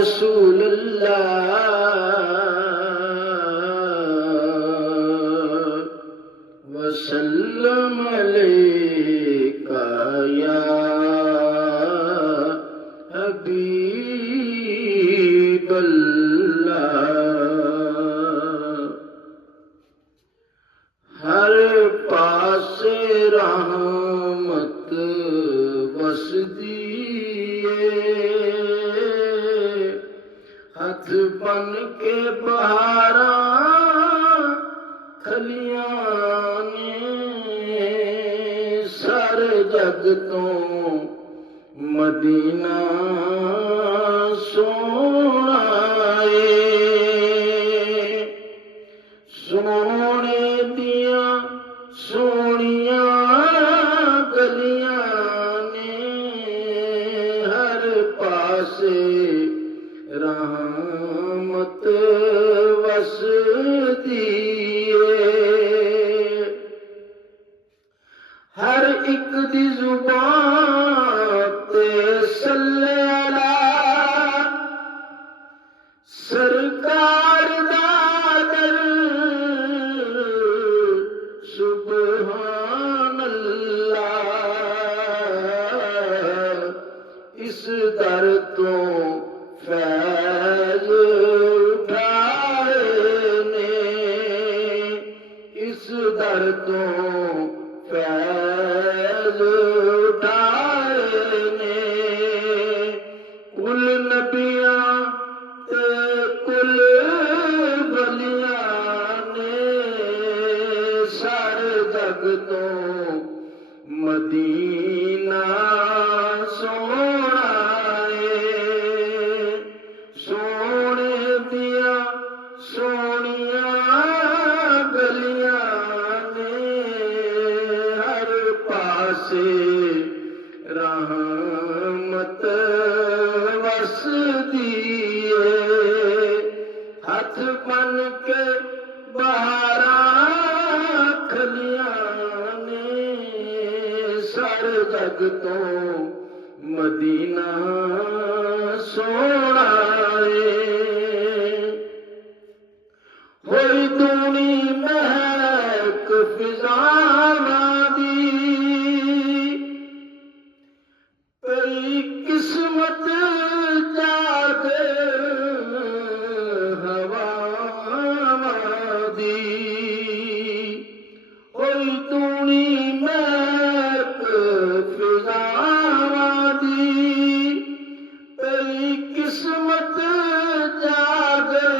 रसूल अल्लाह वसल्लम अलैका या हबीब अल्लाह। हर पासे रहमत वसदी हथ बन के बहारा खलियां ने सारे जग तो मदीना सोना है। सोने दिया सोनिया गलियां ने हर पासे रहमत वसदी है। हर एक दी जुबान ते सल्ले अला सरकार दा दर सुभान अल्लाह। इस दर तो फैज उठाए ने इस दर तो फैज उठाए ने। कुल नबियां ते कुल वलियां ने सारे जग तो मदीना सोना है। सोने दिया सोनिया गलियां ने हर पासे रहमत वसदी है। हथ बन के बहारा खलियां ने सारे जग तो मदीना सोना है। होई दूनी महक फिजावां दी पई किस्मत जागे हवावां दी। होई दूनी महक फिजावां दी पई किस्मत जागे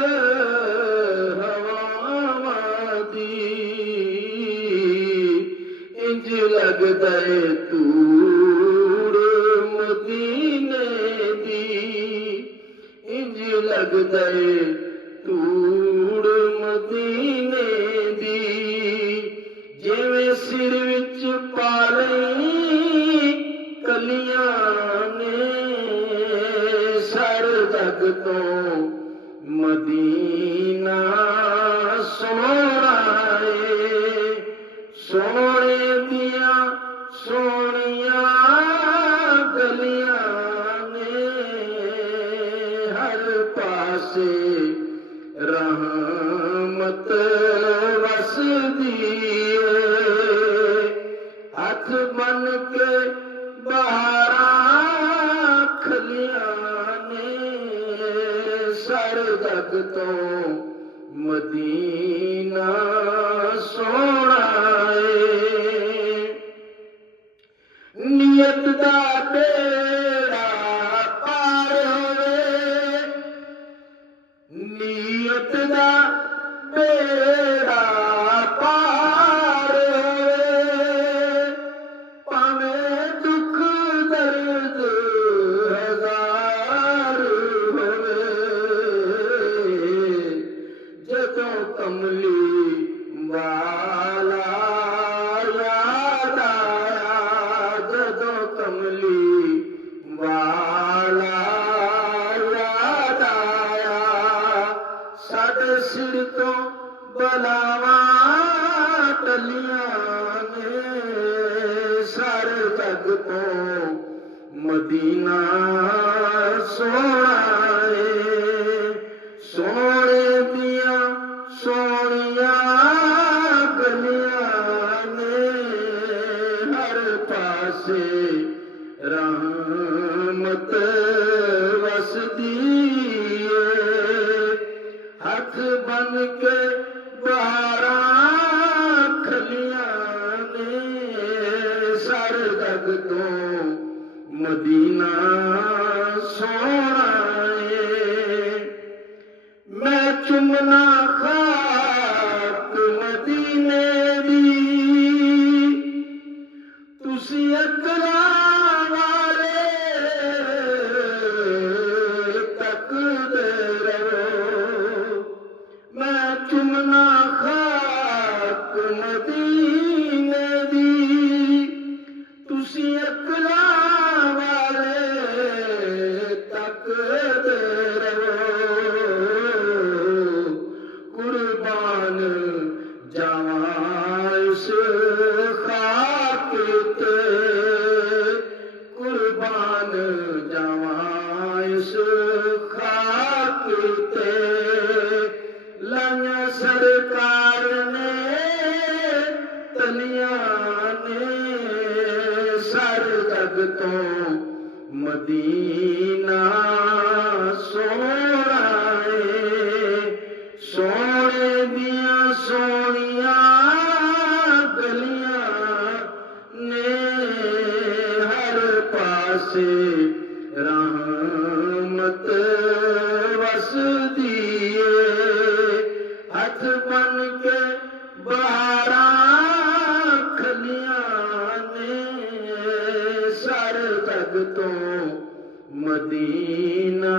हवावां दी। इंज लगदा है तूड़ मदीने दी इंज लगदा है तूड़ मदीने दी। जिवें सिर विच पा लई कलियां ने सारे जग तो मदीना सोना है। सोने दिया सोनिया गलियां ने हर पासे रहमत वसदी है। हथ बन के बहारा खलियां ने सारे जग तो मदीना सोना है। नियत दा बेड़ा पार होवे नियत दा बेड़ा पार होवे भावें दुख दर्द हजार होवे। जदों कमली वाला याद आया जदों कमली वाला याद आया। साडे सिर तो बलावां टलियां ने सारे जग तो मदीना सोना है। ਮਦੀਨਾ ਸੋਹਣਾ ਏ। ਮੈਂ ਚੁੰਮਣਾ ਖਾਕ ਮਦੀਨੇ ਦੀ, ਤੁਸੀਂ ਅਕਲਾਂ ਵਾਲੇ ਤੱਕਦੇ ਰਹੋ। ਮੈਂ ਚੁੰਮਣਾ ਖਾਕ ਮਦੀਨੇ ਦੀ, ਤੁਸੀਂ ਅਕਲਾਂ ਵਾਲੇ ਤੱਕਦੇ ਰਹੋ। ਕੁਰਬਾਨ ਜਾਵਾਂ ਇਸ ਖਾਕ ਤੇ, ਕੁਰਬਾਨ ਜਾਵਾਂ ਇਸ ਖਾਕ ਤੇ। ਲਾਈਆਂ ਸਰਕਾਰ ਨੇ ਤਲੀਆਂ ਨੇ, ਸਰ ਜਗ ਤੋਂ ਮਦੀਨਾ ਸੋਹਣਾ ਏ। ਸੋਹਣੇ ਦੀਆਂ ਸੋਹਣੀਆਂ ਗਲੀਆਂ ਨੇ, ਹਰ ਪਾਸੇ ਰਹਿਮਤ ਵਸਦੀ ਏ। ਹੱਥ ਬਨ ਕੇ ਬਹਾਰਾਂ ਖਲੀਆਂ ਨੇ, ਸਰ ਜਗ ਤੋਂ ਮਦੀਨਾ